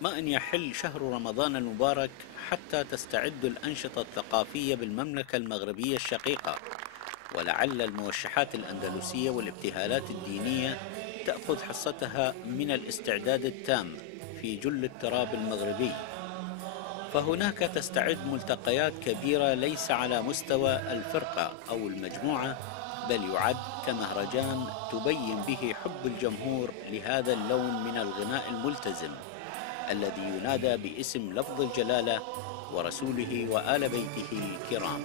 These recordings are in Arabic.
ما أن يحل شهر رمضان المبارك حتى تستعد الأنشطة الثقافية بالمملكة المغربية الشقيقة، ولعل الموشحات الأندلسية والابتهالات الدينية تأخذ حصتها من الاستعداد التام في جل التراب المغربي. فهناك تستعد ملتقيات كبيرة ليس على مستوى الفرقة أو المجموعة، بل يعد كمهرجان تبين به حب الجمهور لهذا اللون من الغناء الملتزم الذي ينادى باسم لفظ الجلالة ورسوله وآل بيته الكرام.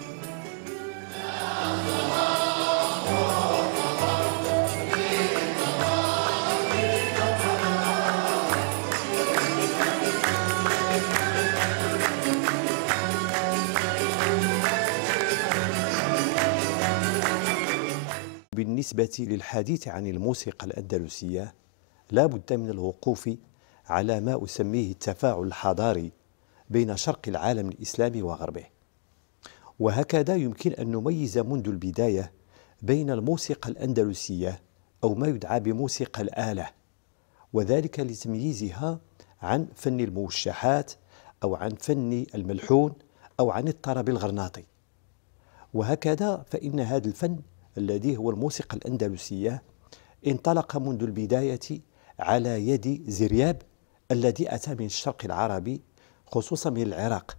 بالنسبة للحديث عن الموسيقى الأندلسية لا بد من الوقوف على ما أسميه التفاعل الحضاري بين شرق العالم الإسلامي وغربه، وهكذا يمكن أن نميز منذ البداية بين الموسيقى الأندلسية أو ما يدعى بموسيقى الآلة، وذلك لتمييزها عن فن الموشحات أو عن فن الملحون أو عن الطرب الغرناطي. وهكذا فإن هذا الفن الذي هو الموسيقى الأندلسية انطلق منذ البداية على يد زرياب الذي أتى من الشرق العربي خصوصا من العراق.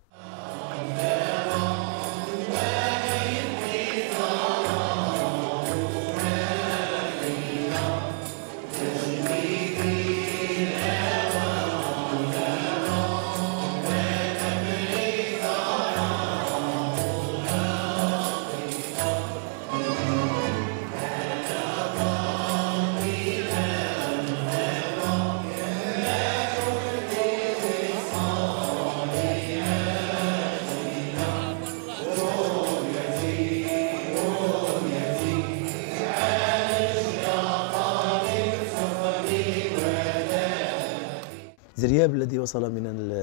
زرياب الذي وصل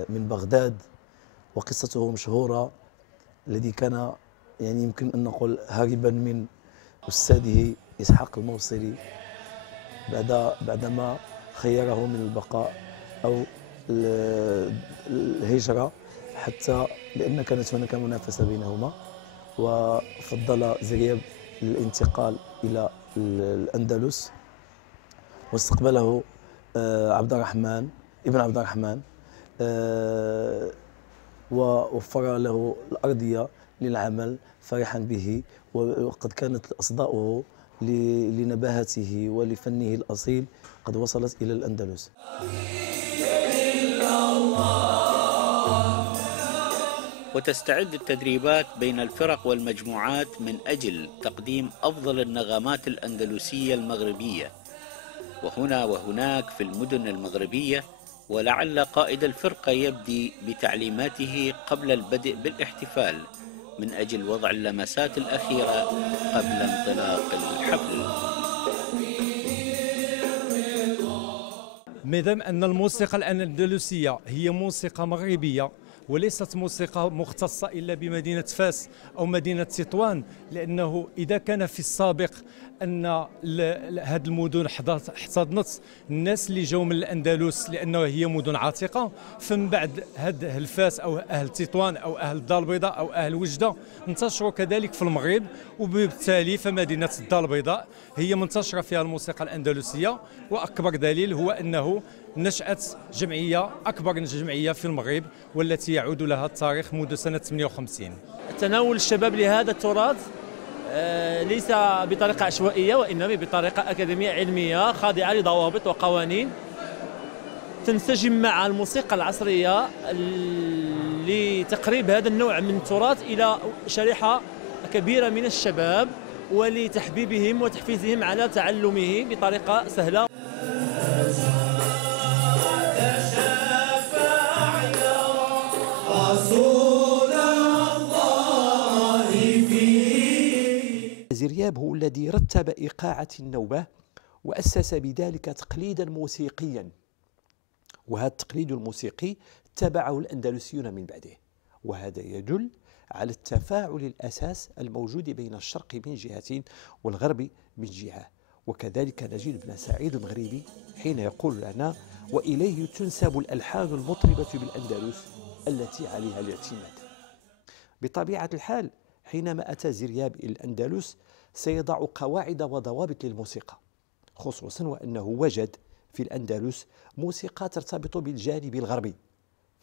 من بغداد وقصته مشهورة، الذي كان يعني يمكن أن نقول هاربا من أستاذه إسحاق الموصلي بعدما خيره من البقاء أو الهجرة، حتى لأن كانت هناك منافسة بينهما، وفضل زرياب الانتقال إلى الأندلس، واستقبله ابن عبد الرحمن ووفر له الأرضية للعمل فرحا به، وقد كانت أصداؤه لنباهته ولفنه الأصيل قد وصلت إلى الأندلس. وتستعد التدريبات بين الفرق والمجموعات من أجل تقديم أفضل النغمات الأندلسية المغربية، وهنا وهناك في المدن المغربية، ولعل قائد الفرقة يبدي بتعليماته قبل البدء بالاحتفال من أجل وضع اللمسات الأخيرة قبل انطلاق الحفل. مادام أن الموسيقى الأندلسية هي موسيقى مغربية وليست موسيقى مختصة إلا بمدينة فاس أو مدينة تطوان، لأنه إذا كان في السابق أن هذه المدن احتضنت الناس اللي جاوا من الأندلس لأنه هي مدن عتيقة، فمن بعد هاد الفاس أو أهل تطوان أو أهل الدار البيضاء أو أهل وجدة انتشروا كذلك في المغرب، وبالتالي فمدينة الدار البيضاء هي منتشرة فيها الموسيقى الأندلسية. وأكبر دليل هو أنه نشأت جمعية، أكبر جمعية في المغرب، والتي يعود لها التاريخ منذ سنة 58. تناول الشباب لهذا التراث ليس بطريقة عشوائية، وإنما بطريقة أكاديمية علمية خاضعة لضوابط وقوانين تنسجم مع الموسيقى العصرية لتقريب هذا النوع من التراث إلى شريحة كبيرة من الشباب، ولتحبيبهم وتحفيزهم على تعلمه بطريقة سهلة. زرياب هو الذي رتب إيقاعة النوبة وأسس بذلك تقليدا موسيقيا، وهذا التقليد الموسيقي تبعه الأندلسيون من بعده، وهذا يدل على التفاعل الأساس الموجود بين الشرق من جهة والغرب من جهة. وكذلك نجد ابن سعيد المغربي حين يقول لنا: وإليه تنسب الألحان المطربة بالأندلس التي عليها الاعتماد. بطبيعة الحال حينما أتى زرياب إلى الأندلس سيضع قواعد وضوابط للموسيقى، خصوصا وأنه وجد في الأندلس موسيقى ترتبط بالجانب الغربي،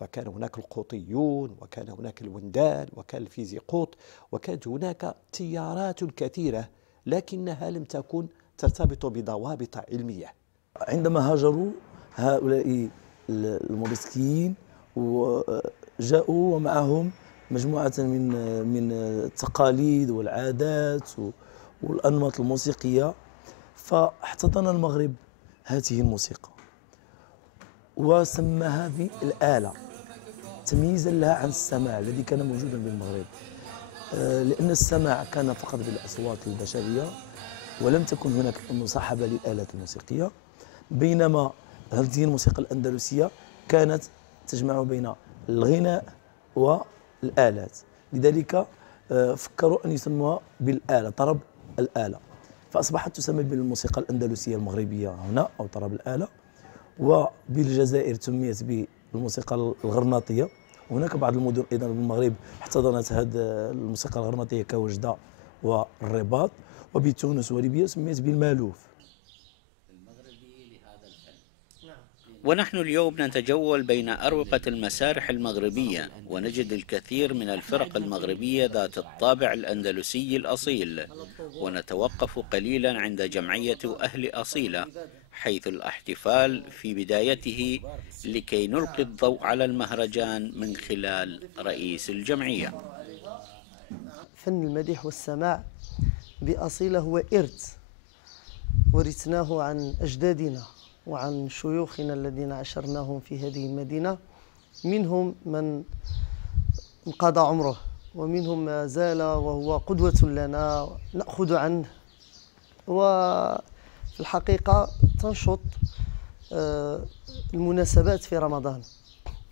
فكان هناك القوطيون، وكان هناك الوندال، وكان الفيزيقوط، وكانت هناك تيارات كثيرة لكنها لم تكن ترتبط بضوابط علمية. عندما هاجروا هؤلاء الموريسكيين وجاءوا ومعهم مجموعة من التقاليد والعادات والأنماط الموسيقية، فاحتضن المغرب هذه الموسيقى وسمى هذه الآلة تمييزا لها عن السماع الذي كان موجودا بالمغرب، لأن السماع كان فقط بالأصوات البشرية ولم تكن هناك مصاحبة للآلات الموسيقية، بينما هذه الموسيقى الأندلسية كانت تجمع بين الغناء والآلات، لذلك فكروا أن يسموها بالآلة، طرب الآلة، فأصبحت تسمى بالموسيقى الأندلسية المغربية هنا أو طرب الآلة. وبالجزائر سميت بالموسيقى الغرناطية، وهناك بعض المدن أيضا بالمغرب احتضنت هذه الموسيقى الغرناطية كوجدة والرباط، وبتونس وليبيا سميت بالمالوف. ونحن اليوم نتجول بين أروقة المسارح المغربية ونجد الكثير من الفرق المغربية ذات الطابع الأندلسي الأصيل، ونتوقف قليلا عند جمعية أهل أصيلة حيث الاحتفال في بدايته لكي نلقي الضوء على المهرجان من خلال رئيس الجمعية. فن المديح والسماع بأصيلة هو إرث ورثناه عن أجدادنا وعن شيوخنا الذين عشرناهم في هذه المدينة، منهم من انقضى عمره ومنهم ما زال وهو قدوة لنا نأخذ عنه. وفي الحقيقة تنشط المناسبات في رمضان،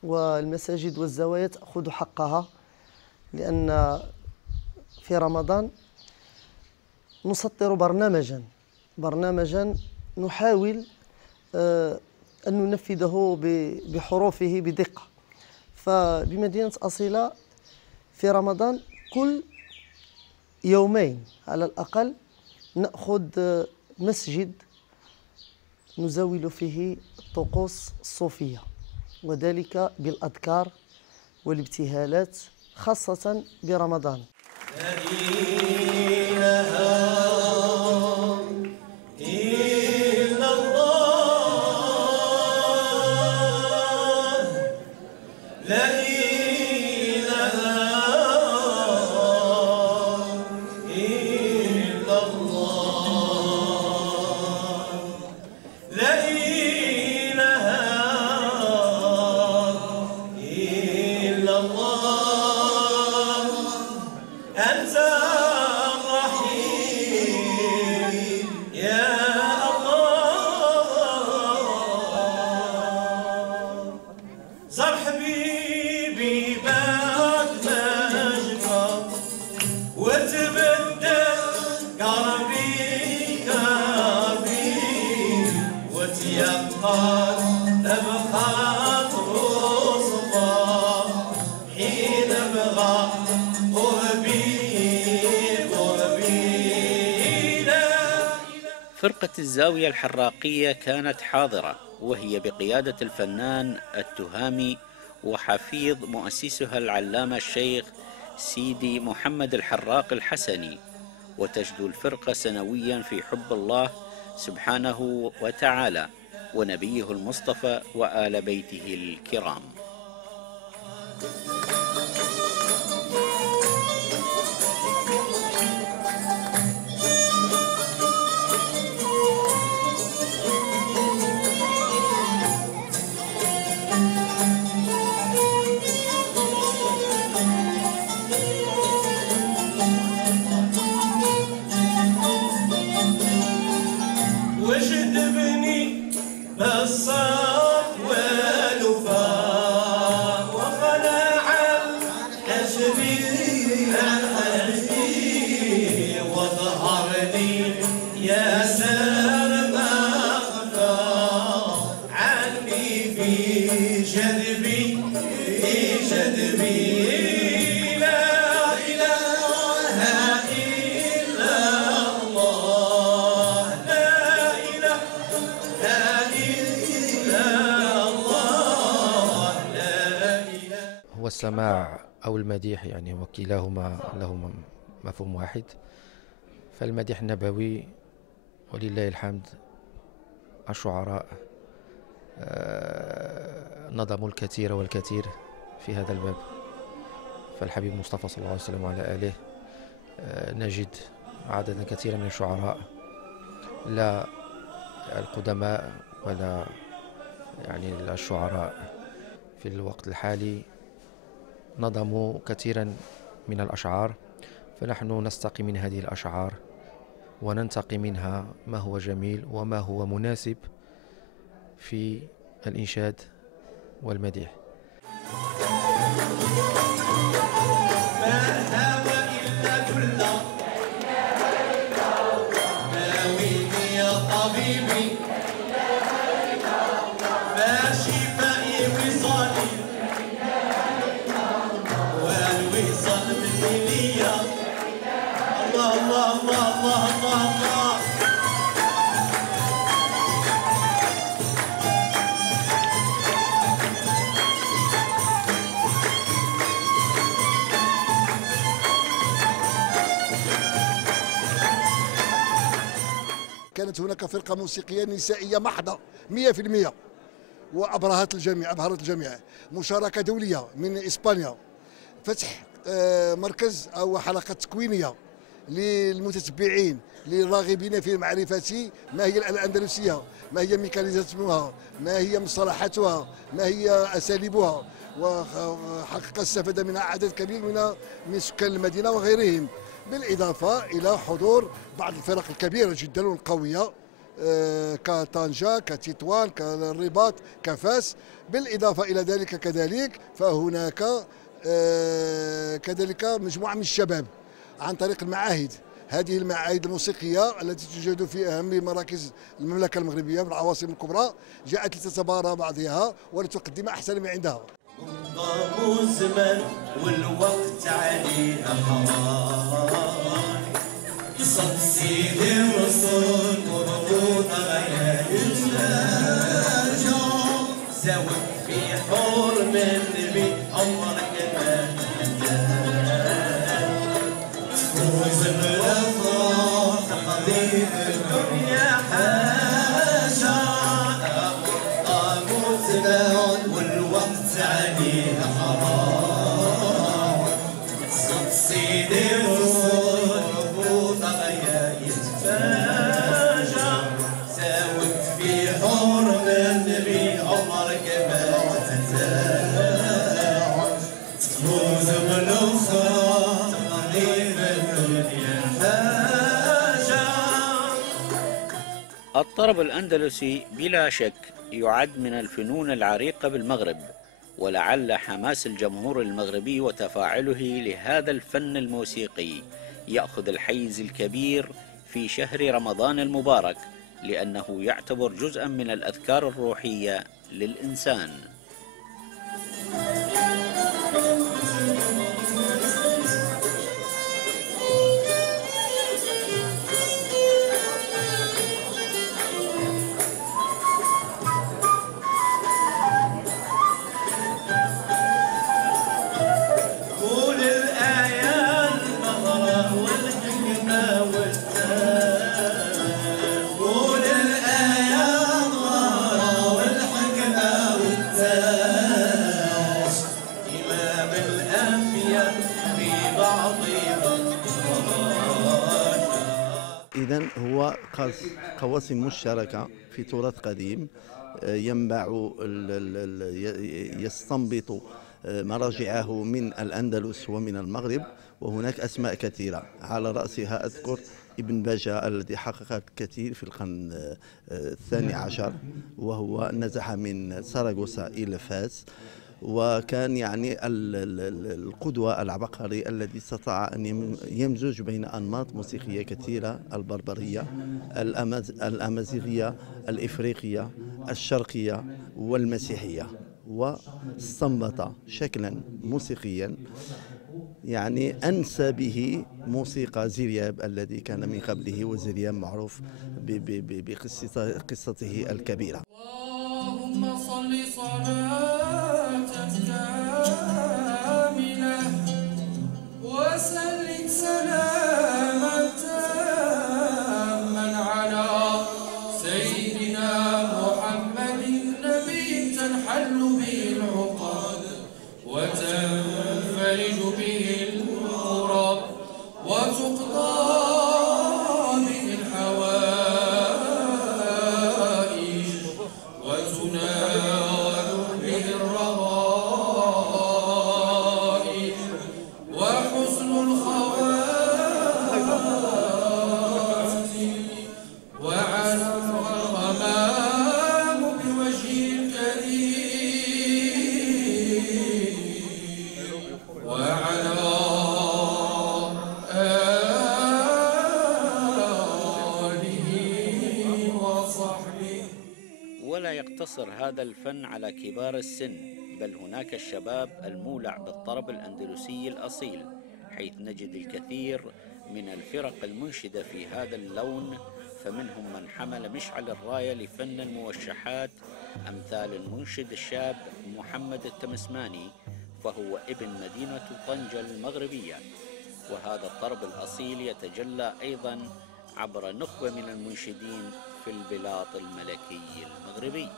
والمساجد والزوايا تأخذ حقها، لأن في رمضان نسطر برنامجا نحاول أن ننفذه بحروفه بدقة. فبمدينة أصيلة في رمضان كل يومين على الأقل نأخذ مسجد نزاول فيه الطقوس الصوفية، وذلك بالأذكار والابتهالات خاصة برمضان. فرقة الزاوية الحراقية كانت حاضرة، وهي بقيادة الفنان التهامي وحفيظ مؤسسها العلامة الشيخ سيدي محمد الحراق الحسني، وتجدو الفرقة سنويا في حب الله سبحانه وتعالى ونبيه المصطفى وآل بيته الكرام. يا سلام أخفى عني جذبي جذبي لا إله إلا الله لا إله إلا الله لا إله. هو السماع أو المديح يعني وكلاهما له مفهوم واحد. فالمديح النبوي ولله الحمد الشعراء نظموا الكثير والكثير في هذا الباب. فالحبيب المصطفى صلى الله عليه وسلم وعلى آله نجد عددا كثيرا من الشعراء، لا القدماء ولا يعني الشعراء في الوقت الحالي نظموا كثيرا من الأشعار، فنحن نستقي من هذه الأشعار وننتقي منها ما هو جميل وما هو مناسب في الإنشاد والمديح. كانت هناك فرقة موسيقية نسائية محضة 100% وأبهرت الجميع. مشاركة دولية من إسبانيا، فتح مركز أو حلقة تكوينية للمتتبعين للراغبين في معرفة ما هي الآلة الأندلسية، ما هي ميكانيزاتها، ما هي مصطلحاتها، ما هي أساليبها، وحقق استفاد منها عدد كبير من سكان المدينة وغيرهم، بالإضافة إلى حضور بعض الفرق الكبيرة جدا والقوية كطنجة كتطوان كالرباط كفاس. بالإضافة إلى ذلك كذلك فهناك كذلك مجموعة من الشباب عن طريق المعاهد، هذه المعاهد الموسيقية التي توجد في أهم مراكز المملكة المغربية بالعواصم الكبرى، جاءت لتتبارى بعضها ولتقدم أحسن ما عندها. ضاموا الزمن والوقت عليها حرام، صد سيدي الرسول مربوطة غيايتنا، زاوك في حور من نبي عمرك ما تنتهي، تفوز بالأفراح تقضي الدنيا حاجة. ضاموا الزمن والوقت عليها حرام، صد سيدي الرسول مربوطة غيايتنا، زاوك في حور من نبي عمرك ما تنتهي، تفوز بالأخرى تقضي بالدنيا حاجة. الطرب الأندلسي بلا شك يعد من الفنون العريقة بالمغرب، ولعل حماس الجمهور المغربي وتفاعله لهذا الفن الموسيقي يأخذ الحيز الكبير في شهر رمضان المبارك، لأنه يعتبر جزءا من الأذكار الروحية للإنسان. إذن هو قواسم مشتركة في تراث قديم ينبع يستنبط مراجعه من الأندلس ومن المغرب، وهناك أسماء كثيرة على رأسها أذكر ابن باجة الذي حقق الكثير في القرن الثاني عشر، وهو نزح من سراغوسا إلى فاس، وكان يعني القدوة العبقري الذي استطاع أن يمزج بين أنماط موسيقية كثيرة: البربرية، الأمازيغية، الإفريقية، الشرقية والمسيحية. واستنبط شكلا موسيقيا يعني أنسى به موسيقى زرياب الذي كان من قبله، وزرياب معروف بقصته الكبيرة. اللهم صل صلاة كاملة وسلم سلاما تاما على سيدنا محمد النبي تنحل به العقد وتنفرج به الكرب وتقضى به الحوائج وتنال به الرغائب وحسن الخواتم وعلى الغمام بوجه الكريم وعلى آله وصحبه. ولا يقتصر هذا الفن على كبار السن، بل هناك الشباب المولع بالطرب الأندلسي الأصيل، حيث نجد الكثير من الفرق المنشدة في هذا اللون، فمنهم من حمل مشعل الراية لفن الموشحات أمثال المنشد الشاب محمد التمسماني، فهو ابن مدينة طنجة المغربية. وهذا الطرب الأصيل يتجلى أيضا عبر نخبة من المنشدين في البلاط الملكي المغربي.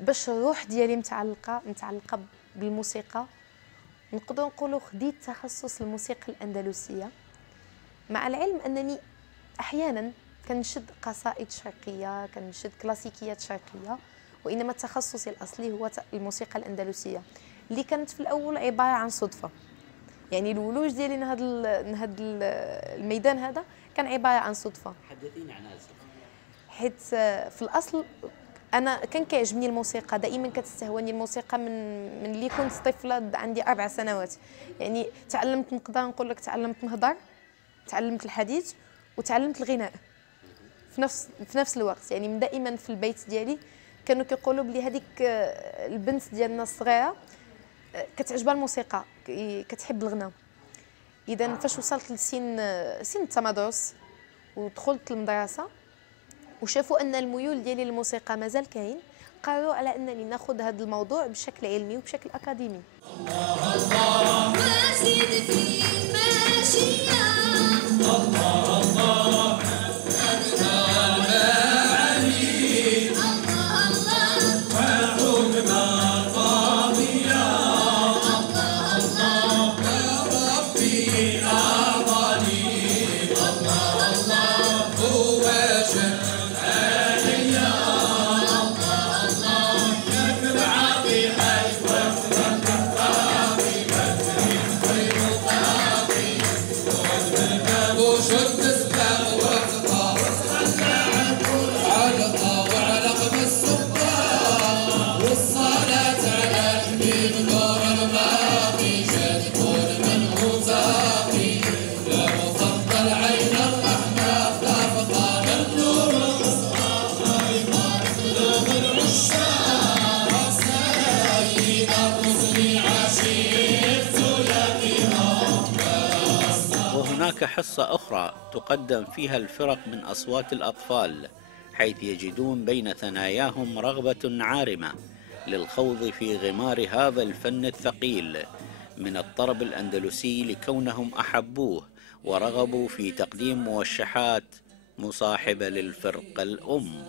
باش الروح ديالي متعلقه بالموسيقى، نقدر نقولوا خديت تخصص الموسيقى الأندلسية، مع العلم أنني أحيانا كنشد قصائد شرقية، كنشد كلاسيكيات شرقية، وإنما تخصصي الأصلي هو الموسيقى الأندلسية اللي كانت في الأول عبارة عن صدفة. يعني الولوج ديالي لهذا الميدان هذا كان عبارة عن صدفة. حدثينا عن هذا الصدفة. حيت في الأصل أنا كان كيعجبني الموسيقى، دائما كتستهواني الموسيقى من اللي كنت طفلة عندي 4 سنوات. يعني تعلمت، نقدر نقول لك تعلمت نهضر، تعلمت الحديث، وتعلمت الغناء في نفس الوقت. يعني من دائما في البيت ديالي كانوا كيقولوا بلي هذيك البنت ديالنا الصغيره كتعجبها الموسيقى، كتحب الغناء. اذا فاش وصلت لسن التمدرس ودخلت المدرسه وشافوا ان الميول ديالي للموسيقى مازال كاين، قرروا على انني ناخذ هذا الموضوع بشكل علمي وبشكل اكاديمي. الله الله وزيد في الماشيه، الله الله وشد وهناك حصة أخرى تقدم فيها الفرق من أصوات الأطفال، حيث يجدون بين ثناياهم رغبة عارمة للخوض في غمار هذا الفن الثقيل من الطرب الأندلسي، لكونهم أحبوه ورغبوا في تقديم موشحات مصاحبة للفرقة الأم.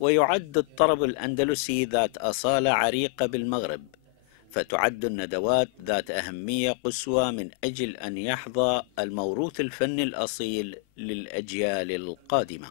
ويعد الطرب الأندلسي ذات أصالة عريقة بالمغرب، فتعد الندوات ذات أهمية قصوى من أجل أن يحظى الموروث الفني الأصيل للأجيال القادمة.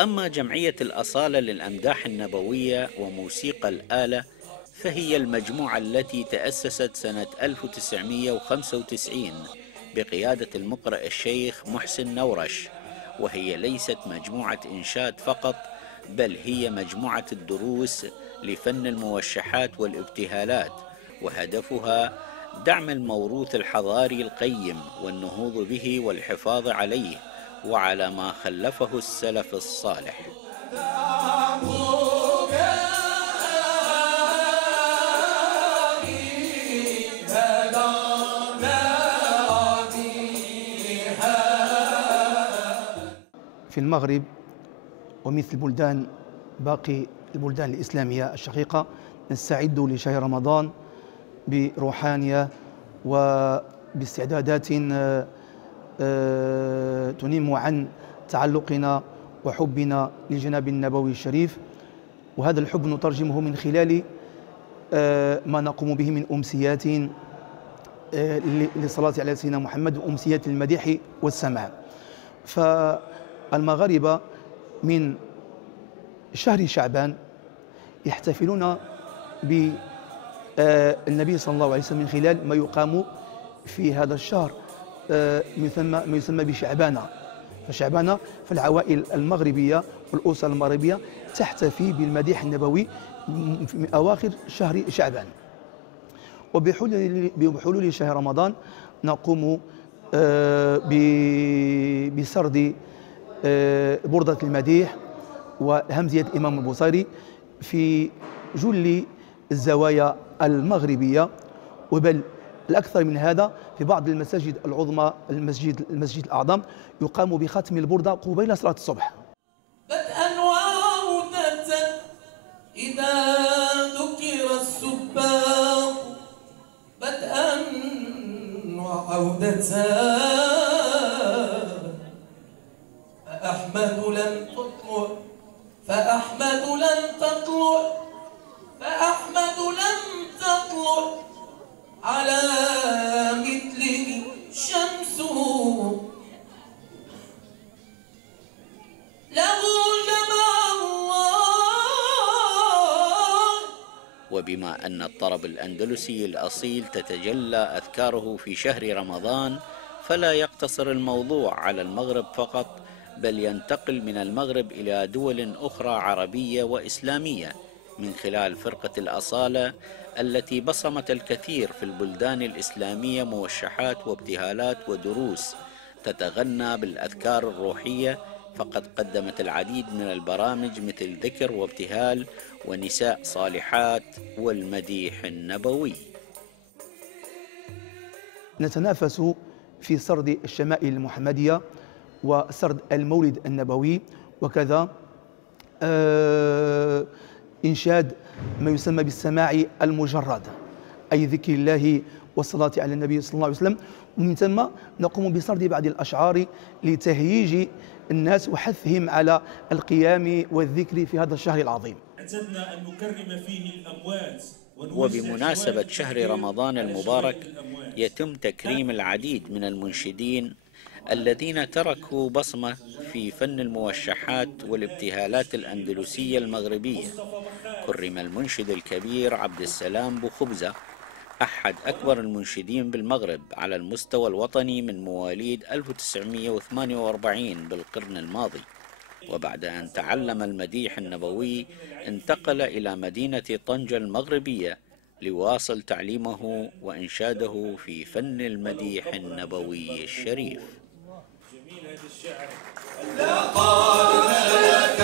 أما جمعية الأصالة للأمداح النبوية وموسيقى الآلة، فهي المجموعة التي تأسست سنة 1995 بقيادة المقرئ الشيخ محسن نورش، وهي ليست مجموعة إنشاد فقط، بل هي مجموعة الدروس لفن الموشحات والابتهالات، وهدفها دعم الموروث الحضاري القيم والنهوض به والحفاظ عليه وعلى ما خلفه السلف الصالح. في المغرب ومثل باقي البلدان الإسلامية الشقيقة نستعد لشهر رمضان بروحانية وباستعدادات تنم عن تعلقنا وحبنا للجناب النبوي الشريف، وهذا الحب نترجمه من خلال ما نقوم به من أمسيات للصلاة على سيدنا محمد وأمسيات المديح والسماع. فالمغاربة من شهر شعبان يحتفلون بالنبي صلى الله عليه وسلم من خلال ما يقام في هذا الشهر ما يسمى بشعبانة. فشعبانة فالعوائل المغربية والأسر المغربية تحتفي بالمديح النبوي في أواخر شهر شعبان. وبحلول شهر رمضان نقوم بسرد بردة المديح وهمزية الإمام البوصيري في جل الزوايا المغربية، وبل الأكثر من هذا في بعض المساجد العظمى، المسجد الأعظم يقام بختم البردة قبيل صلاة الصبح. بدءا وعودة إذا ذكر السباق، بدءا وعودة فأحمد لم تطلع، فأحمد لم تطلع، فأحمد لم تطلع على مثله شمسه، له جمع الله. وبما أن الطرب الأندلسي الأصيل تتجلى أذكاره في شهر رمضان، فلا يقتصر الموضوع على المغرب فقط، بل ينتقل من المغرب إلى دول أخرى عربية وإسلامية من خلال فرقة الأصالة التي بصمت الكثير في البلدان الإسلامية موشحات وابتهالات ودروس تتغنى بالأذكار الروحية، فقد قدمت العديد من البرامج مثل ذكر وابتهال ونساء صالحات والمديح النبوي. نتنافس في سرد الشمائل المحمدية وسرد المولد النبوي، وكذا إنشاد ما يسمى بالسماع المجرد، أي ذكر الله والصلاة على النبي صلى الله عليه وسلم. ومن ثم نقوم بسرد بعض الأشعار لتهييج الناس وحثهم على القيام والذكر في هذا الشهر العظيم. اعتدنا أن نكرم فيه الأموات. وبمناسبة شهر رمضان المبارك يتم تكريم العديد من المنشدين الذين تركوا بصمة في فن الموشحات والابتهالات الأندلسية المغربية. كرم المنشد الكبير عبد السلام بوخبزة، أحد أكبر المنشدين بالمغرب على المستوى الوطني من مواليد 1948 بالقرن الماضي. وبعد أن تعلم المديح النبوي انتقل إلى مدينة طنجة المغربية ليواصل تعليمه وإنشاده في فن المديح النبوي الشريف. لا قادر لك